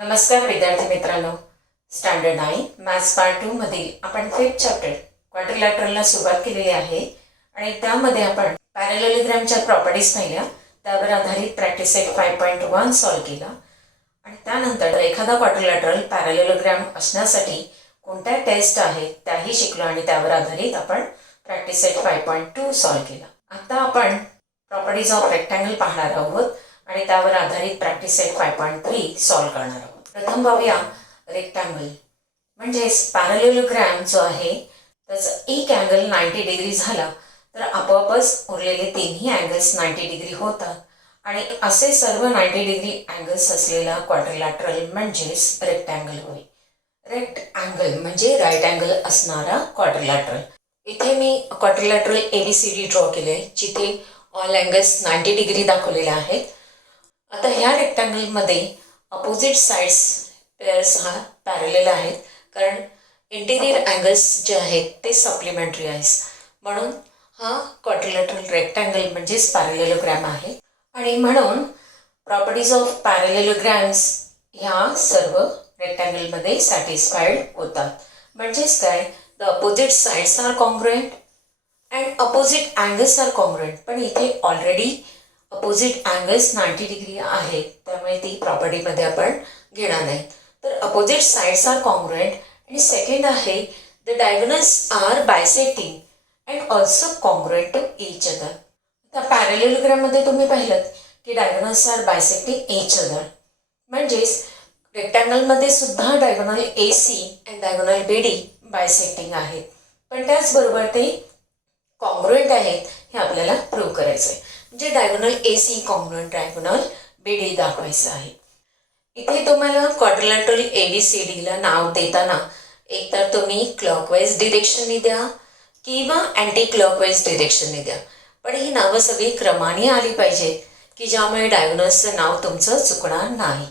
नमस्कार विद्यार्थी मित्रांनो, स्टँडर्ड 9 मॅथ्स पार्ट 2 मधील आपण 5th चॅप्टर क्वाड्रिलॅटरलला सुरुवात केलेली आहे आणि त्यामध्ये आपण पॅरलेलोग्रामच्या प्रॉपर्टीज पाहिल्या. त्यावर आधारित प्रॅक्टिस सेट 5.1 सॉल्व केला आणि त्यानंतर एखादा क्वाड्रिलॅटरल पॅरलेलोग्राम असण्यासाठी कोणत्या टेस्ट आहेत त्याही शिकलो आणि त्यावर आधारित आपण प्रॅक्टिस सेट 5.2 सॉल्व केला. आता आपण प्रॉपर्टीज ऑफ रेक्टँगल पाहणार आहोत आणि त्यावर आधारित प्रॅक्टिस सेट 5.3 सॉल्व करणार आहोत. प्रथम पाहूया रेक्टँगल म्हणजेच पॅरलेलोग्राम जो आहे त्याचा एक अँगल 90 डिग्री झाला तर आपोआपच उरलेले तिन्ही अँगल्स 90 डिग्री होतात आणि असे सर्व 90 डिग्री अँगल्स असलेला क्वाड्रिलॅटरल म्हणजेच रेक्टँगल होय. रेक्ट अँगल म्हणजे राईट अँगल असणारा क्वाड्रिलॅटरल. इथे मी क्वाड्रिलॅटरल ABCD ड्रॉ केले जिथे ऑल अँगल्स 90 डिग्री दाखवलेले आहेत. आता ह्या रेक्टँगलमध्ये अपोजिट साइड्स पेअर्स हा पॅरलेल आहेत कारण इंटिरियर अँगल्स जे आहेत ते सप्लिमेंटरी आहेत, म्हणून हा क्वाड्रिलॅटरल रेक्टँगल म्हणजेच पॅरलेलोग्राम आहे. आणि म्हणून प्रॉपर्टीज ऑफ पॅरलेलोग्राम्स ह्या सर्व रेक्टँगलमध्ये सॅटिस्फाईड होतात. म्हणजेच काय, the opposite sides are congruent and opposite angles are congruent. पण इथे ऑलरेडी अपोजिट अँगल्स 90 डिग्री आहे त्यामुळे ती प्रॉपर्टीमध्ये आपण घेणार नाही. तर अपोजिट साइड्स आर कॉन्ग्रुएंट आणि सेकंड आहे the diagonals are bisecting and also congruent to each other. आता पॅरलेलोग्राममध्ये तुम्ही पाहिलं की diagonals are bisecting each other म्हणजेच रेक्टँगलमध्ये सुद्धा diagonal AC and diagonal BD bisecting आहेत, पण त्याचबरोबर ते कॉन्ग्रुएंट आहेत हे आपल्याला प्रूव्ह करायचं आहे. म्हणजे diagonal AC congruent diagonal BD दाखवायचं आहे. इथे तुम्हाला क्वाड्रिलॅटरल ABCDला नाव देताना एकतर तुम्ही क्लॉकवाईज डिरेक्शनने द्या किंवा अँटी क्लॉकवाईज डिरेक्शनने द्या, पण ही नावं सगळी क्रमाने आली पाहिजेत की ज्यामुळे डायगोनल्सचं नाव तुमचं चुकणार नाही.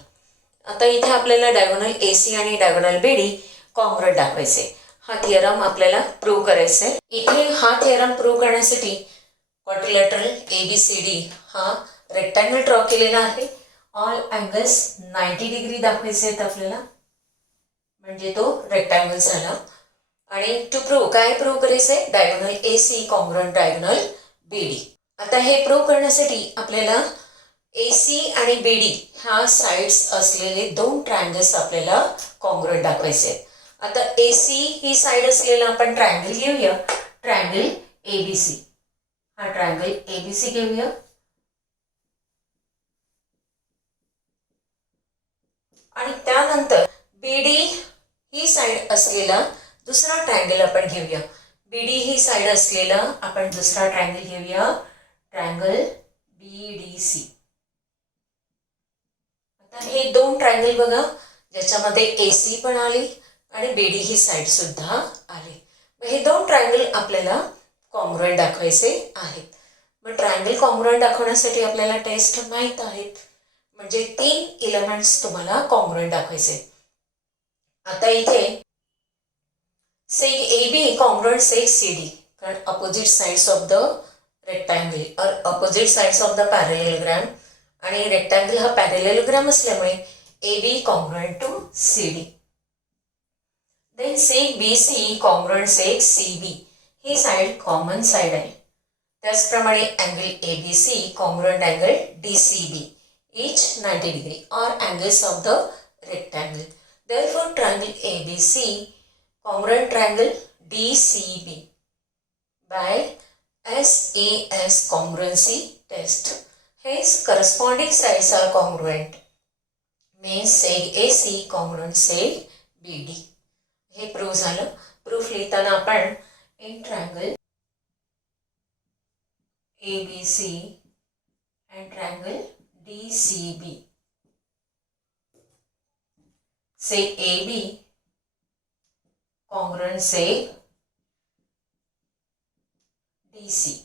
आता इथे आपल्याला डायगोनल AC आणि डायगोनल BD कॉन्ग्रुएंट दाखवायचे. हा थिअरम आपल्याला प्रूव्ह करायचा आहे. इथे हा थिअरम प्रूव्ह करण्यासाठी क्वाड्रिलॅटरल ABCD हा रेक्टँगल ड्रॉ केलेला आहे. ऑल अँगल्स 90 डिग्री दाखवायचे आहेत आपल्याला, म्हणजे तो रेक्टँगल झाला. आणि टू प्रूव्ह काय प्रूव्ह करायचं आहे, diagonal AC congruent diagonal BD. आता हे प्रूव्ह करण्यासाठी आपल्याला AC आणि BD ह्या साइड्स असलेले दोन ट्रायंगल्स आपल्याला कॉन्ग्रुएंट दाखवायचे आहेत. आता AC ही साइड असलेला आपण ट्रायंगल घेऊया, ट्रायंगल ABC. हा ट्रायंगल ABC घेऊया आणि त्यानंतर BD ही साइड असलेला दुसरा ट्रायंगल आपण घेऊया. BD ही साइड असलेला आपण दुसरा ट्रायंगल घेऊया, ट्रायंगल BDC. आता हे दोन ट्रायंगल बघा ज्याच्यामध्ये AC पण आली आणि BD ही साइड सुद्धा आली. मग हे दोन ट्रायंगल आपल्याला कॉन्ग्रुएंट दाखवायचे आहेत. मग ट्रायंगल कॉन्ग्रुएंट दाखवण्यासाठी आपल्याला टेस्ट माहीत आहेत, म्हणजे 3 एलिमेंट्स तुम्हाला कॉन्ग्रुएंट दाखवायचे. आता इथे seg AB congruent seg CD कारण opposite sides of the rectangle और opposite sides of the parallelogram आणि रेक्टँगल हा पॅरलेलोग्राम असल्यामुळे AB congruent to CD. Then seg BC congruent seg CB. ही साइड कॉमन साइड आहे. त्याचप्रमाणे angle ABC congruent angle DCB each 90 degree are angles of the rectangle. Therefore triangle ABC congruent triangle DCB by SAS congruency test. Hence corresponding sides are congruent. Means seg AC congruent seg BD. हे prove झालं. Proof लिहिताना आपण in triangle ABC and triangle DCB seg AB congruent seg DC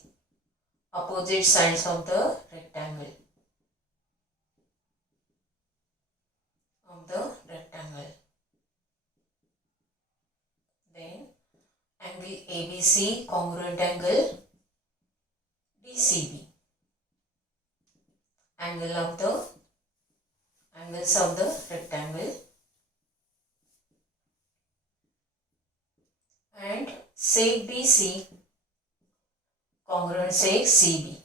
opposite sides of the rectangle then angle ABC congruent angle DCB angles of the rectangle and seg BC congruent seg CB.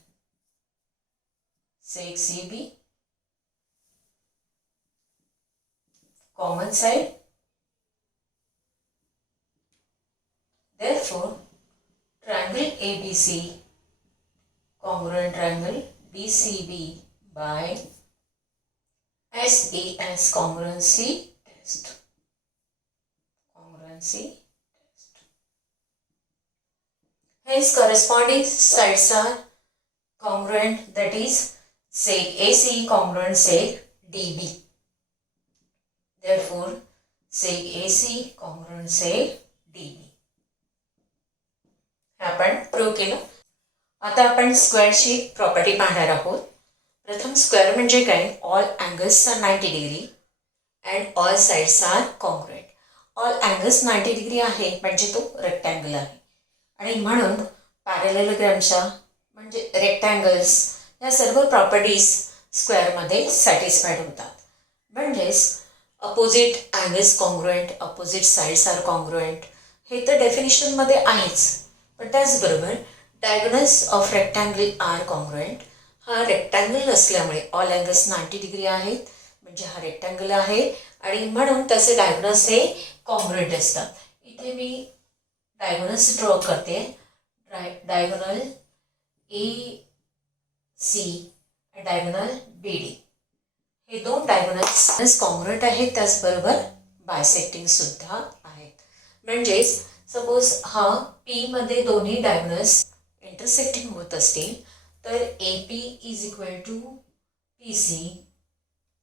Seg CB, common side. Therefore, triangle ABC congruent triangle DCB by SAS congruency test. Congruency test. Hence, corresponding sides are congruent, that is seg AC congruent seg DB. Therefore, seg AC congruent seg DB. आपण prove केलं. आता आपण स्क्वेअरची property पाहणार आहोत. प्रथम square म्हणजे काय? All angles are 90 degree and all sides are congruent. All angles 90 degree आहे म्हणजे तो रेक्टँगल आहे आणि म्हणून पॅरलेलोग्रामच्या म्हणजे रेक्टँगल्स या सर्व प्रॉपर्टीज स्क्वेअरमध्ये सॅटिस्फाईड होतात. म्हणजेच opposite angles congruent, opposite sides are congruent हे तर डेफिनेशनमध्ये आहेच, पण त्याचबरोबर diagonals of rectangle are congruent. हा रेक्टँगल असल्यामुळे ऑल अँगल्स 90 डिग्री आहेत म्हणजे हा रेक्टँगल आहे आणि म्हणून त्याचे डायगोनल्स हे कॉन्ग्रुएंट असतात. इथे मी डायगोनल्स ड्रॉ करते. डायगोनल AC आणि डायगोनल BD हे दोन डायगोनल्स कॉन्ग्रुएंट आहेत, त्याचबरोबर बायसेक्टिंग सुद्धा आहेत. म्हणजेच सपोज हा P मध्ये दोन्ही डायगोनल्स इंटरसेक्टिंग होत असतील तर AP is equal to PC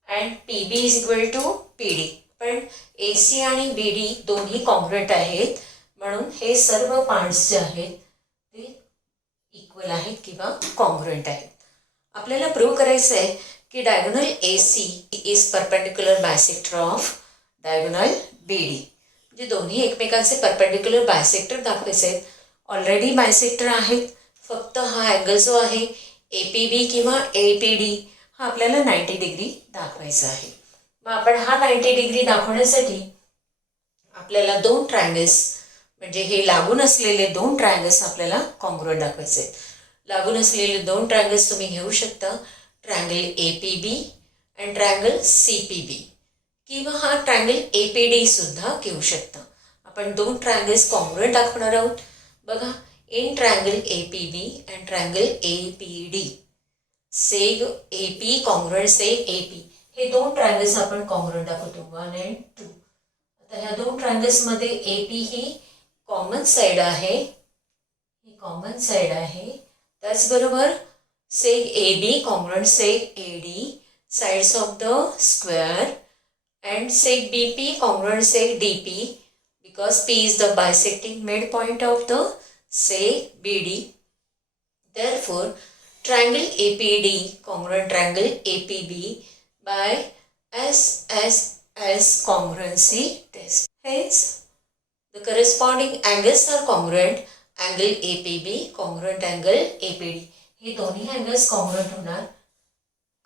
and PB is equal to PD. पण AC आणि BD दोन्ही कॉन्ग्रुएंट आहेत म्हणून हे सर्व पॉईंट्स जे आहेत ते इक्वल आहेत किंवा कॉन्ग्रुएंट आहेत. आपल्याला प्रूव्ह करायचं आहे की diagonal AC is perpendicular bisector of diagonal BD. म्हणजे दोन्ही एकमेकांचे परपेंडिक्युलर बायसेक्टर दाखवायचे आहेत. ऑलरेडी बायसेक्टर आहेत, फक्त हा अँगल जो आहे APB किंवा APD हा आपल्याला 90 डिग्री दाखवायचा आहे. मग आपण हा 90 डिग्री दाखवण्यासाठी आपल्याला दोन ट्रायंगल्स म्हणजे हे लागून असलेले दोन ट्रायंगल्स आपल्याला कॉन्ग्रुएंट दाखवायचे आहेत. लागून असलेले दोन ट्रायंगल्स तुम्ही घेऊ शकता, triangle APB and triangle CPB किंवा हा ट्रायंगल APD सुद्धा घेऊ शकता. आपण दोन ट्रायंगल्स कॉन्ग्रुएंट दाखवणार आहोत. बघा, in triangle APB and triangle APD सेग AP congruent सेग AP हे दोन ट्रायंगल्स आपण कॉन्ग्रुएंट दाखवतो 1 and 2. आता ह्या दोन ट्रायंगल्समध्ये AP ही कॉमन साइड आहे, ही कॉमन साइड आहे. त्याचबरोबर सेग AB congruent सेग AD sides of the square and seg BP congruent seg DP because P is the bisecting midpoint of the seg BD. Therefore, triangle APD congruent triangle APB by SSS congruency test. Hence, the corresponding angles are congruent. Angle APB congruent angle APD. हे दोन्ही angles congruent होणार.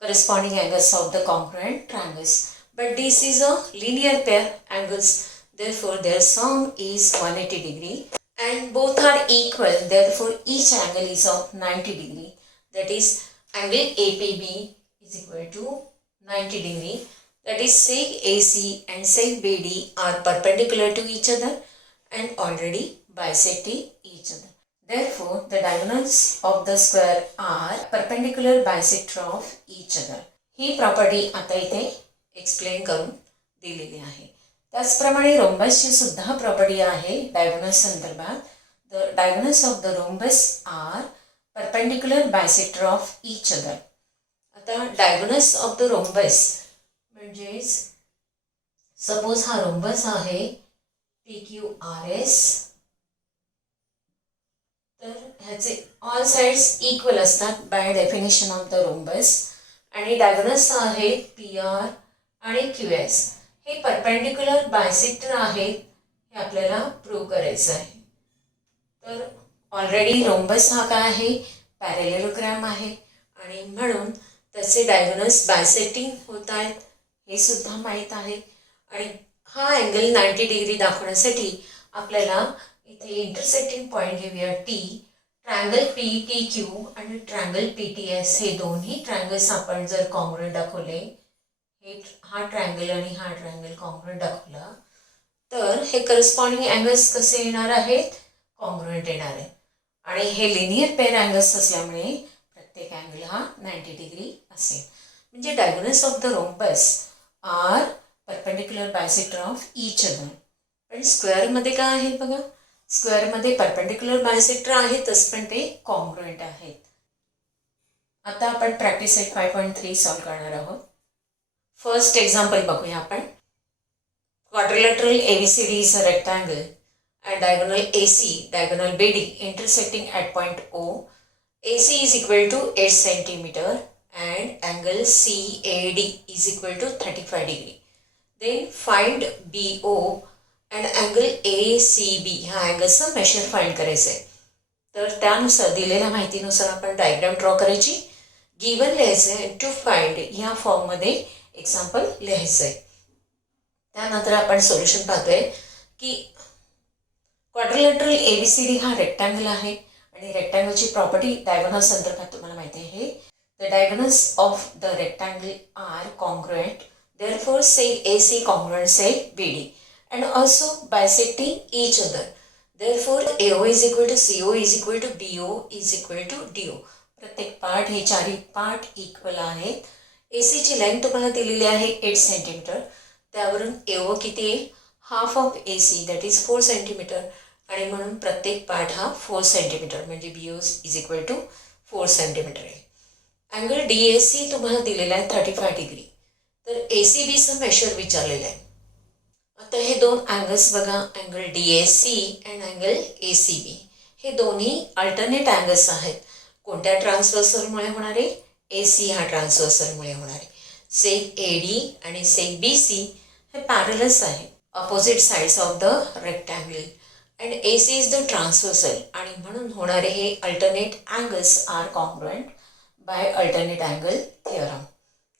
Corresponding angles of the congruent triangles. But this is a linear pair angles, therefore their sum is 180 degree and both are equal, therefore each angle is of 90 degree. That is, angle APB is equal to 90 degree. That is, seg AC and seg BD are perpendicular to each other and already bisecting each other. Therefore, the diagonals of the square are perpendicular bisector of each other. He property आता इथे explain करून दिलेली आहे. त्याचप्रमाणे रोम्बसची सुद्धा property आहे diagonals संदर्भात. The diagonals of the rhombus are perpendicular bisector of each other. आता डायगोनल्स ऑफ द रोम्बस म्हणजेच सपोज हा रोम्बस आहे PQRS, तर ह्याचे ऑल साइड्स इक्वल असतात by definition of the rhombus आणि डायगोनल्स आहेत PR आणि QS हे परपेंडिक्युलर बायसेक्टर आहेत हे आपल्याला प्रूव्ह करायचं आहे. तर ऑलरेडी रोम्बस हा काय आहे? पॅरेलेलोग्राम आहे आणि म्हणून त्याचे डायगोनल्स बायसेक्टिंग होत आहेत हे सुद्धा माहीत आहे. आणि हा अँगल 90 डिग्री दाखवण्यासाठी आपल्याला इथे इंटरसेक्टिंग पॉईंट घेऊया T. Triangle P T Q आणि ट्रायंगल पी टी एस हे दोन्ही ट्रायंगल्स आपण जर कॉन्ग्रुएंट दाखवले, हा ट्रायंगल आणि हा ट्रायंगल कॉन्ग्रुएंट दाखवला, तर हे करस्पॉन्डिंग अँगल्स कसे येणार आहेत, कॉन्ग्रुएंट येणार आहे. आणि हे लिनियर पेअर अँगल्स असल्यामुळे प्रत्येक अँगल हा 90 डिग्री असेल. म्हणजे diagonals of the rhombus are perpendicular bisector of each other. पण स्क्वेअरमध्ये काय आहे बघा, स्क्वेअरमध्ये परपेंडिक्युलर बायसेक्टर आहेतच पण ते कॉन्ग्रुएंट आहेत. आता आपण प्रॅक्टिस सेट 5.3 सॉल्व्ह करणार आहोत. फर्स्ट एक्झाम्पल बघूया आपण. Quadrilateral ABCD is a rectangle and diagonal AC, diagonal BD intersecting at point O. AC is equal to 8 centimeter and angle CAD is equal to 35 degree. Then find BO and angle ACB हा अँगलचं measure find करायचं आहे. तर त्यानुसार दिलेल्या माहितीनुसार आपण diagram draw करायची, given लिहायचं आहे, टू फाइंड ह्या फॉर्ममध्ये एक्झाम्पल लिहायचं आहे. त्यानंतर आपण सोल्युशन पाहतोय की क्वाड्रिलॅटरल ABCD हा रेक्टँगल आहे आणि रेक्टँगलची प्रॉपर्टी डायगोनल संदर्भात तुम्हाला माहिती आहे. The diagonals of the rectangle are congruent, therefore seg AC congruent seg BD and also bisecting each other. Therefore AO is equal to CO is equal to BO is equal to DO. प्रत्येक part हे चारही part equal आहेत. AC ची length तुम्हाला दिलेली आहे 8 centimetre. त्यावरून AO किती येईल, half of AC that is 4 centimetre आणि म्हणून प्रत्येक पार्ट हा 4 सेंटीमीटर म्हणजे BO is equal to 4 centimetre आहे. अँगल DAC तुम्हाला दिलेला आहे 35 डिग्री. तर ACBचं मेशर विचारलेलं आहे. आता हे दोन अँगल्स बघा, angle DAC and angle ACB हे दोन्ही अल्टरनेट अँगल्स आहेत. कोणत्या ट्रान्सव्हर्सलमुळे होणार आहे, AC हा ट्रान्सव्हर्सलमुळे होणार आहे. सेक AD आणि सेक BC हे पॅरलल्स आहे, opposite sides of the rectangle and AC is the transversal आणि म्हणून होणारे हे alternate angles are congruent by alternate angle theorem.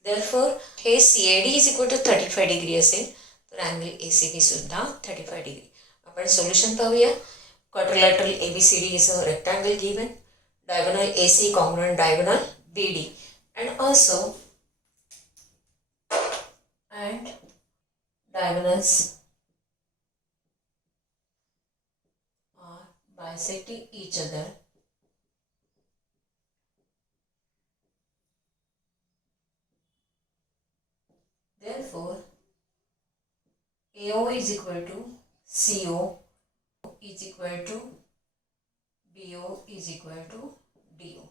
Therefore हे CAD is equal to 35 degree असेल तर अँगल ACB सुद्धा 35 डिग्री. आपण सोल्युशन पाहूया. Quadrilateral ABCD is a rectangle given, diagonal AC congruent diagonal BD and also and diagonals are bisecting each other. Therefore AO is equal to CO is equal to BO is equal to DO,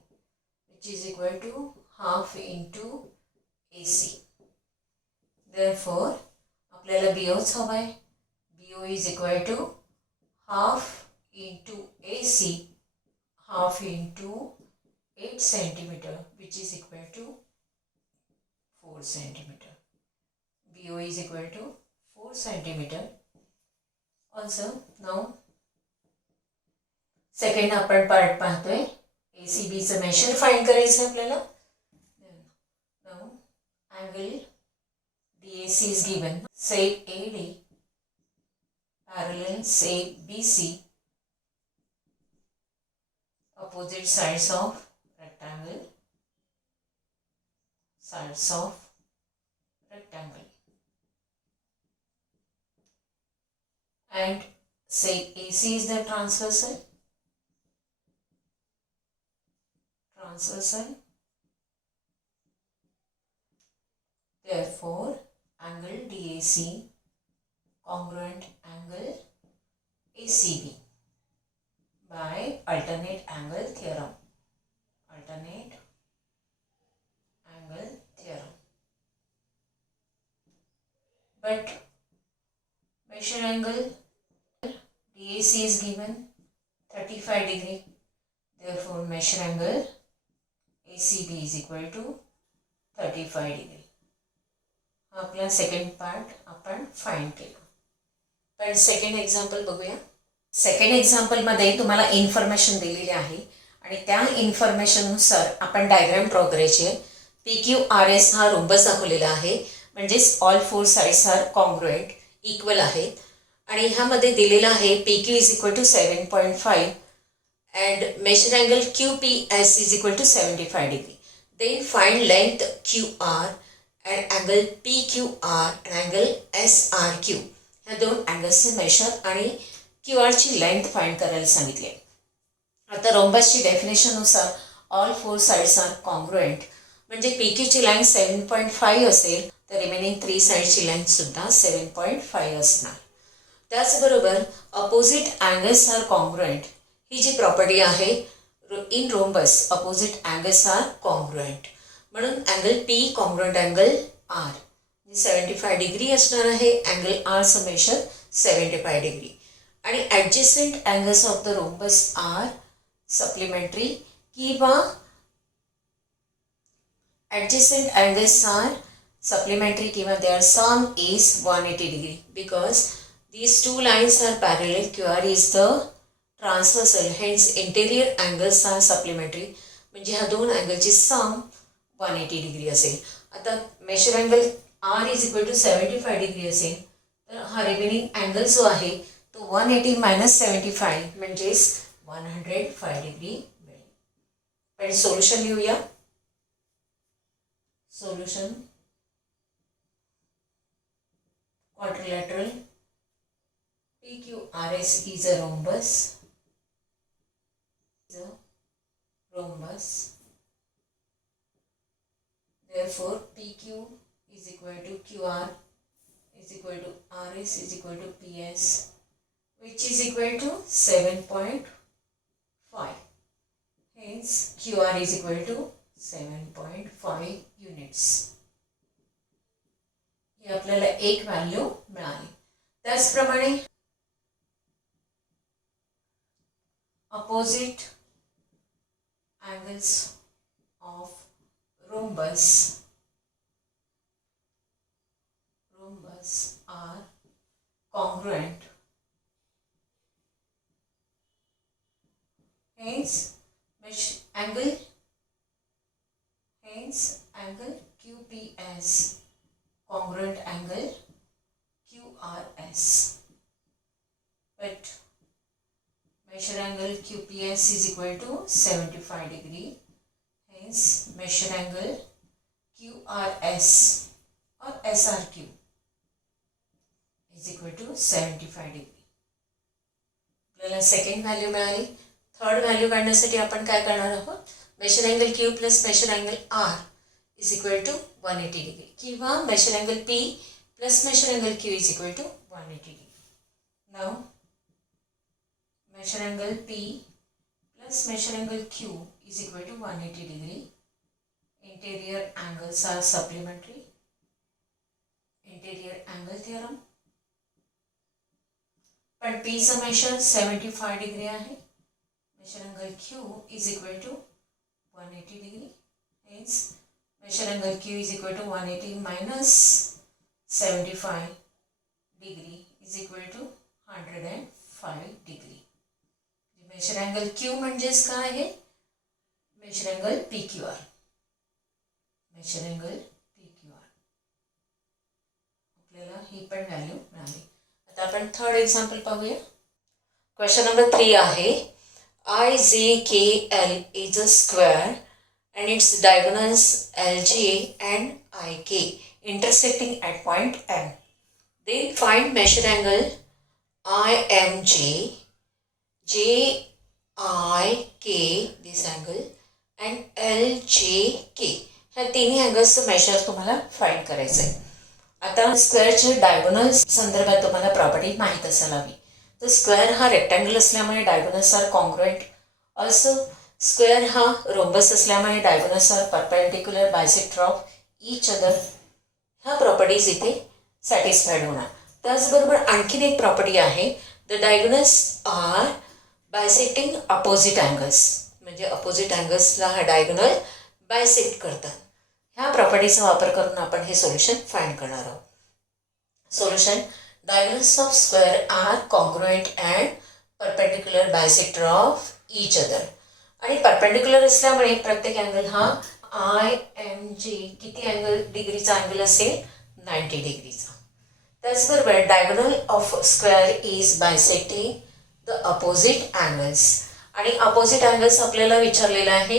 which is equal to half into AC. Therefore आपल्याला BOच हवा आहे. BO is equal to half into AC, half into 8 centimeter, which is equal to 4 centimeter. BO is equal to 4 centimeter. Also now second आपण part पाहतोय. ACBचं measure find करायचं आपल्याला. Now angle DAC is given, sec AD parallel sec BC, opposite sides of rectangle, sides of rectangle, and sec AC is the transversal. Therefore angle DAC congruent angle ACB by alternate angle theorem. Alternate angle theorem. But measure angle DAC is given 35 degree. Therefore measure angle ACB is equal to 35 degree. आपला second part आपण find केला. पण second example बघूया. Second एक्झाम्पलमध्ये तुम्हाला information दिलेली आहे आणि त्या इन्फॉर्मेशननुसार आपण डायग्राम ड्रॉ करायची आहे. PQRS हा रोम्बस दाखवलेला आहे, म्हणजेच all 4 sides are congruent, equal आहेत आणि ह्यामध्ये दिलेलं आहे P Q is equal to 7.5 and measure angle QPS is equal to 75 degree. Then find length QR and angle PQR and angle SRQ. ह्या दोन अँगल्सचे मेजर आणि QR ची लेंथ फाइंड करायला सांगितली आहे. आता रोम्बसची डेफिनेशननुसार all four sides are congruent, म्हणजे PQ ची लेंथ 7.5 असेल तर रिमेनिंग 3 साइडची लेंथ सुद्धा 7.5 असणार. त्याचबरोबर अपोजिट अँगल्स आर कॉन्ग्रुएंट ही जी प्रॉपर्टी आहे in rhombus opposite angles are congruent, म्हणून angle P congruent angle R 75 degree असणार आहे. अँगल आरचं मेजर 75 डिग्री आणि adjacent angles of the rhombus are supplementary किंवा ॲडजस्टंट अँगल्स आर सप्लिमेंटरी किंवा their sum is 180 degree because these two lines are parallel. QR is the transversal, hence interior angles are supplementary. म्हणजे ह्या दोन अँगलची सम 180 degree असेल. आता measure angle R is equal to 75 degree असेल तर हा रिमेनिंग अँगल जो आहे तो 180 मायनस 75 म्हणजेच 105 डिग्री मिळेल. पण सोल्युशन लिहूया. Solution quadrilateral PQRS is a rhombus. Therefore, PQ is equal to QR is equal to RS is equal to PS, which is equal to 7.5. Hence, QR is equal to 7.5 units. ही आपल्याला एक value मिळाली. त्याचप्रमाणे opposite angles of rhombus are congruent, hence angle QPS congruent angle QRS, but measure angle QPS is equal to 75 degree, hence measure angle QRS or SRQ is equal to 75 degree. आपल्याला second value मिळाली. Third value काढण्यासाठी आपण काय करणार आहोत, measure angle Q plus measure angle R is equal to 180 degree किंवा measure angle P plus measure angle Q is equal to 180 degree. Now measure angle P plus measure angle Q is equal to 180 degree. Interior angles are supplementary. Interior angle theorem. पण P चा measure 75 degree आहे. Measure angle Q is equal to 180 degree. Hence, measure angle Q is equal to 180 minus 75 degree is equal to 105 degree. Measure angle Q म्हणजेच काय आहे, measure angle PQR. Measure angle PQR आपल्याला ही पण value मिळाली. आता आपण थर्ड एक्झाम्पल पाहूया. क्वेश्चन नंबर 3 आहे IJKL is a square and its diagonals LJ and IK intersecting at point M. Then find measure angle IMJ, JIK this angle and LJK. ह्या तिन्ही अँगल्सचं मेजर तुम्हाला फाइंड करायचं आहे. आता स्क्वेअरच्या डायगोनल संदर्भात तुम्हाला प्रॉपर्टी माहीत असायला हवी. तर स्क्वेअर हा रेक्टँगल असल्यामुळे diagonals are congruent. Also square हा रोम्बस असल्यामुळे diagonals are perpendicular bisector of each other. ह्या प्रॉपर्टीज इथे सॅटिस्फाईड होणार. त्याचबरोबर आणखीन एक प्रॉपर्टी आहे, the diagonals are bisecting opposite angles, म्हणजे अपोजिट अँगल्सला हा डायगोनल बायसेक्ट करतात. ह्या प्रॉपर्टीचा वापर करून आपण हे सोल्युशन फाइंड करणार आहोत. Solution diagonals of square are congruent and perpendicular bisector of each other. आणि परपेंडिक्युलर असल्यामुळे प्रत्येक अँगल हा IMJ किती अँगल डिग्रीचा अँगल असेल, 90 डिग्रीचा. त्याचबरोबर diagonal of square is बायसेक्टिंग the opposite angles. आणि अपोजिट अँगल्स आपल्याला विचारलेलं आहे,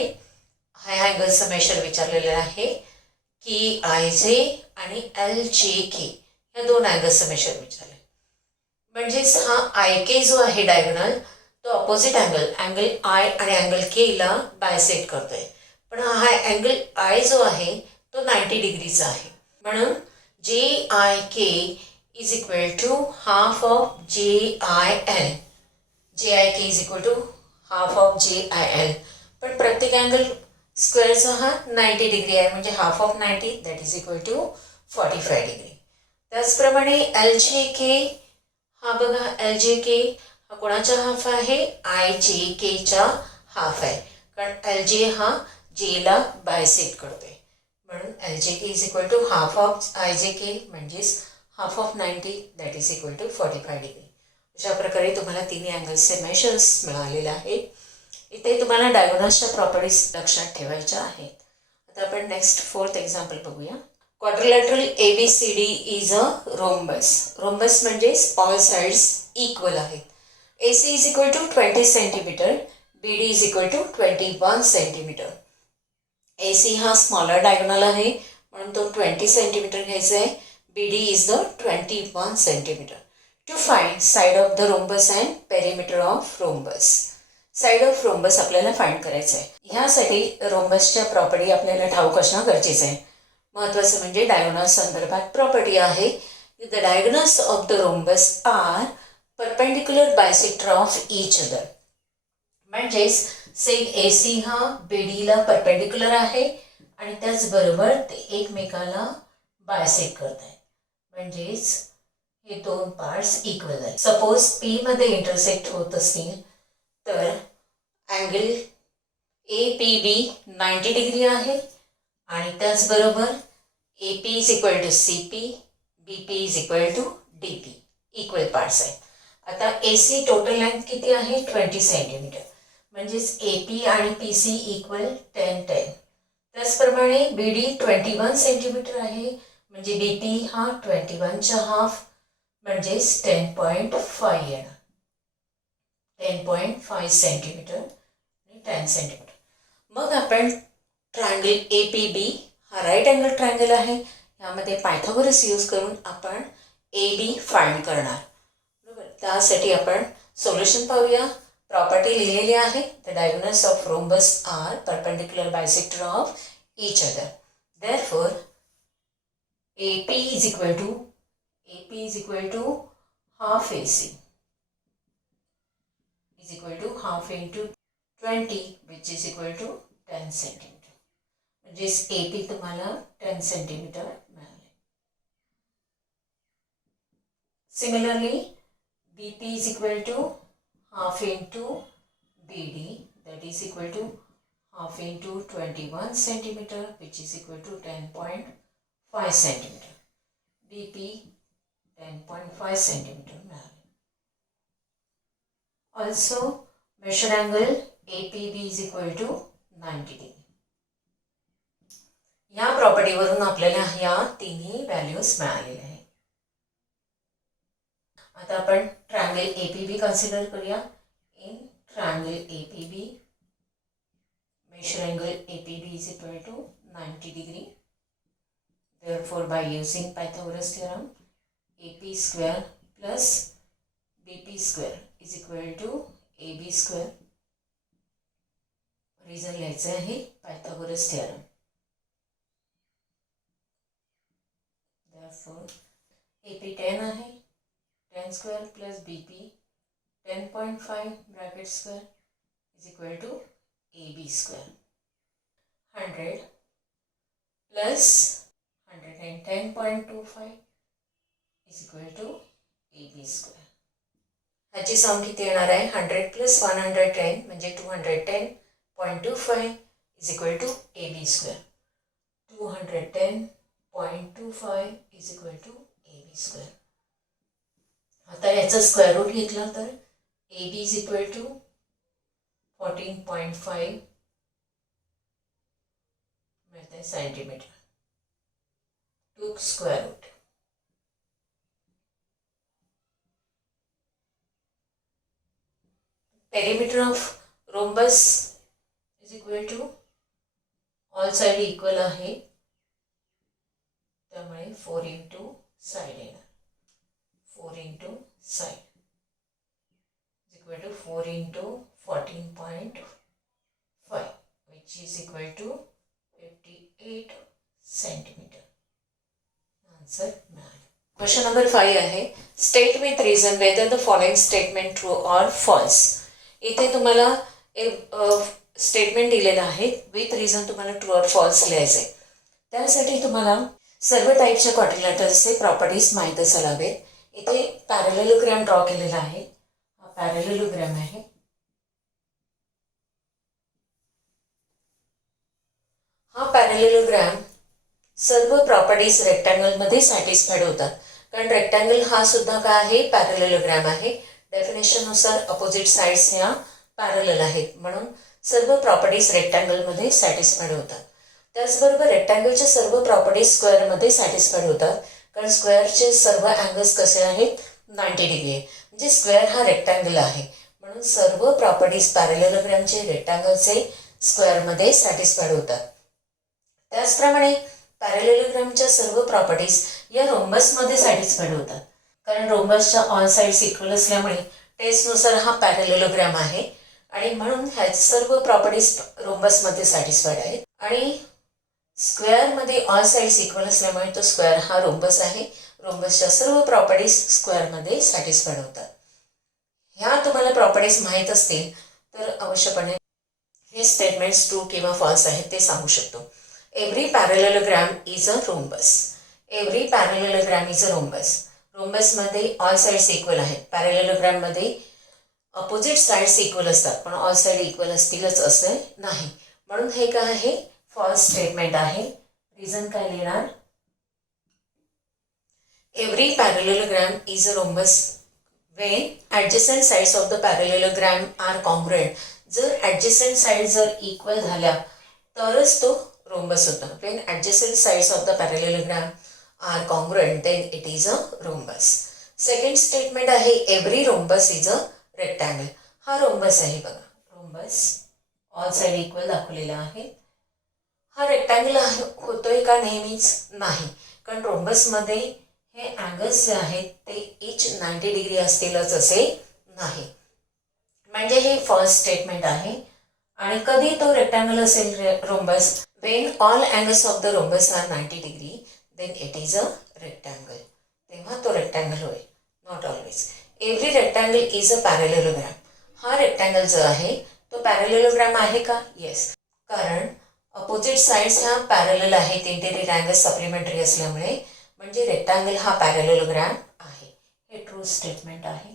हा अँगल्सचं मेशर विचारलेलं आहे की आय जे आणि एल जे के या दोन अँगल्सचं मेशर विचारलं. म्हणजेच हा आय के जो आहे डायगोनल तो अपोजिट अँगल आय आणि अँगल के ला बायसेक्ट करतोय. पण हा अँगल आय जो आहे तो 90 डिग्रीचा आहे. म्हणून J I K is equal to half of J I L. J I K is equal to half of J I L. पण प्रत्येक अँगल स्क्वेअरचा हा 90 डिग्री आहे, म्हणजे half of 90 that is equal to 45 degree. त्याचप्रमाणे L J K हा बघा, L J K हा कोणाचा हाफ आहे, आय जे केचा हाफ आहे. कारण एल जे हा जेला बायसेक्ट करतोय. म्हणून L J K is equal to half of I J K म्हणजेच half of 90 that is equal to 45 degree. अशा प्रकारे तुम्हाला तिन्ही अँगल्सचे मेजर्स मिळालेले आहेत. इथे तुम्हाला डायगोनल्सच्या प्रॉपर्टीज लक्षात ठेवायच्या आहेत. आता आपण नेक्स्ट फोर्थ एक्झाम्पल बघूया. Quadrilateral ABCD is a rhombus. Rhombus म्हणजेच ऑल साइड्स इक्वल आहेत. AC is equal to 20 centimetre, BD is equal to 21 centimetre. AC हा स्मॉलर डायगोनल आहे म्हणून तो 20 सेंटीमीटर घ्यायचा आहे. BD is the 21 centimetre. To find side of the rhombus and perimeter of rhombus. Side of rhombus आपल्याला find करायचं आहे. ह्यासाठी रोम्बसच्या प्रॉपर्टी आपल्याला ठाऊक असणं गरजेचं आहे. महत्त्वाचं म्हणजे डायगोनल संदर्भात प्रॉपर्टी आहे. The diagonals of the rhombus are perpendicular bisector of each other. म्हणजेच सेग AC हा BDला परपेंडिक्युलर आहे आणि त्याचबरोबर ते एकमेकाला बायसेक्ट करत आहेत. म्हणजेच हे दोन पार्ट्स इक्वल आहेत. सपोज P मध्ये इंटरसेक्ट होत असतील तर अँगल APB 90 डिग्री आहे आणि त्याचबरोबर AP is equal to CP, BP is equal to DP. Equal parts आहेत. आता AC टोटल लेंथ किती आहे, 20 सेंटीमीटर. म्हणजेच AP आणि PC इक्वल 10-10. त्याचप्रमाणे BD 21 सेंटीमीटर आहे, म्हणजे BP हा 21चा हाफ म्हणजेच 10.5 येणार. 10.5 सेंटीमीटर आणि 10 सेंटीमीटर. मग आपण ट्रायंगल APB हा राईट अँगल ट्रायंगल आहे. यामध्ये पायथागोरस यूज करून आपण AB फाइंड करणार. बरोबर. त्यासाठी आपण सोल्युशन पाहूया. प्रॉपर्टी लिहिलेली आहे. The diagonals of rhombus are perpendicular bisector of each other. Therefore AP is equal to half AC is equal to half into 20 which is equal to 10 centimetre. म्हणजेच AP तुम्हाला 10 centimetre मिळाले. Similarly BP is equal to half into BD that is equal to half into 21 centimeter which is equal to 10.5 centimeter. BP 10.5 centimeter मिळाले. Also measure angle APB is equal to 90 degree. या प्रॉपर्टीवरून आपल्याला ह्या तिन्ही values मिळालेल्या आहेत. आता आपण triangle APB consider करूया. In triangle APB measure angle APB is equal to 90 degree. Therefore by using Pythagoras theorem AP square plus BP square is equal to AB square. Reason लिहायचं आहे पायथागोरस थिअरम. Therefore AP 10 आहे, 10 square plus BP 10.5 bracket square is equal to AB square. 100 plus 110.25 is equal to AB square. ह्याची सम किती येणार आहे, 100 plus 110 म्हणजे 210.25 is equal to AB square. 210.25 is equal to AB square. आता याचं square route घेतलं तर AB इज इक्वल टू 14.5 मिळते centimetre. Two square root perimeter of rhombus is equal to all side equal आहे, त्यामुळे 4 इंटू साइड येणार. 4 into side is equal to 4 into 14.5 which is equal to 58 centimetre. Answer मिळाला. Question number 5 आहे, state with reason whether the following statement true or false. इथे तुम्हाला statement दिलेलं आहे, with reason तुम्हाला ट्रू ऑर फॉल्स लिहायचं आहे. त्यासाठी तुम्हाला सर्व टाईपच्या क्वाड्रिलॅटरल्सचे प्रॉपर्टीज माहीत असायला हवेत. इथे पॅरलेलोग्रॅम ड्रॉ केलेला आहे. हा पॅरलेलोग्रॅम आहे. हा पॅरलेलोग्रॅम सर्व प्रॉपर्टीज रेक्टँगलमध्ये सॅटिस्फाईड होतात, कारण रेक्टँगल हा सुद्धा काय आहे, पॅरलेलोग्रॅम आहे. डेफिनेशननुसार अपोजिट साइड्स ह्या पॅरलल आहेत, म्हणून सर्व प्रॉपर्टीज रेक्टँगलमध्ये सॅटिस्फाईड होतात. त्याचबरोबर रेक्टँगलच्या सर्व प्रॉपर्टीज स्क्वेअरमध्ये सॅटिस्फाईड होतात, कारण स्क्वेअरचे सर्व अँगल्स कसे आहेत, 90 डिग्री आहे. म्हणजे स्क्वेअर हा रेक्टँगल आहे, म्हणून सर्व प्रॉपर्टीज पॅरलेलोग्रॅमचे रेक्टँगलचे स्क्वेअरमध्ये सॅटिस्फाईड होतात. त्याचप्रमाणे पॅरलेलोग्रॅमच्या सर्व प्रॉपर्टीज या रोम्बसमध्ये सॅटिस्फाईड होतात, कारण रोम्बसच्या ऑल साइड्स इक्वल असल्यामुळे टेस्टनुसार हा पॅरलेलोग्रॅम आहे आणि म्हणून ह्या सर्व प्रॉपर्टीज रोम्बसमध्ये सॅटिस्फाईड आहेत. आणि स्क्वेअरमध्ये ऑल साइड्स इक्वल असल्यामुळे तो स्क्वेअर हा रोम्बस आहे. रोम्बसच्या सर्व प्रॉपर्टीज स्क्वेअरमध्ये सॅटिस्फाईड होतात. ह्या तुम्हाला प्रॉपर्टीज माहीत असतील तर अवश्यपणे हे स्टेटमेंट्स ट्रू किंवा फॉल्स आहेत ते सांगू शकतो. Every parallelogram is a rhombus. Every parallelogram is a rhombus. रोम्बसमध्ये ऑल साइड्स इक्वल आहेत. पॅरलेलोग्रॅममध्ये अपोजिट साइड्स इक्वल असतात, पण ऑल साइड इक्वल असतीलच असं नाही, म्हणून हे काय आहे, फॉल्स स्टेटमेंट आहे. रिझन काय लिहिणार, every parallelogram is a rhombus when adjacent sides of the parallelogram are congruent. जर ॲडजसंट साइड जर इक्वल झाल्या तरच तो रोम्बस होता. When adjacent sides of the parallelogram are congruent then it is a rhombus. Second statement आहे, every rhombus is a rectangle. हा rhombus आहे बघा, रोम्बस ऑल साइड इक्वल दाखवलेला आहे. हा रेक्टँगल होतोय का, नेहमीच नाही, कारण रोम्बसमध्ये हे अँगल्स जे आहेत ते इच 90 डिग्री असतीलच असे नाही, म्हणजे हे फॉल्स स्टेटमेंट आहे. आणि कधी तो रेक्टँगल असेल rhombus, when all angles of the rhombus are 90 degree then it is a rectangle. तेव्हा तो रेक्टँगल होईल, not always. Every rectangle is a parallelogram. हा रेक्टँगल जो आहे तो पॅरलेलोग्रॅम आहे का, येस, कारण अपोजिट साइड्स ह्या पॅरलल आहेत, इंटेरियर अँगल्स सप्लिमेंटरी असल्यामुळे, म्हणजे रेक्टँगल हा पॅरलेलोग्रॅम आहे. हे ट्रू स्टेटमेंट आहे.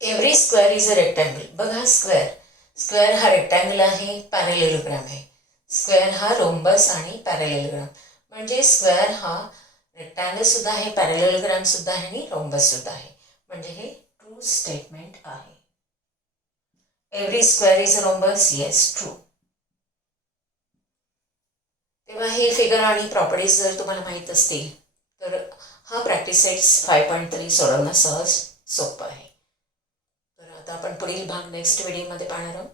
Every square is a rectangle. बघा स्क्वेअर हा रेक्टँगल आहे, पॅरलेलोग्रॅम आहे. स्क्वेअर हा रोम्बस आणि पॅरलेलोग्रॅम, म्हणजे स्क्वेअर हा रेक्टँगल सुद्धा आहे, पॅरलेलोग्रॅम सुद्धा आहे आणि रोम्बस सुद्धा आहे, म्हणजे हे ट्रू स्टेटमेंट आहे. Every square is a rhombus, yes, true. तेव्हा हे फिगर आणि प्रॉपर्टीज जर तुम्हाला माहीत असतील तर हा प्रॅक्टिस सेट्स 5.3 सोडवणं सहज सोपं आहे. तर आता आपण पुढील भाग नेक्स्ट व्हिडिओमध्ये पाहणार आहोत.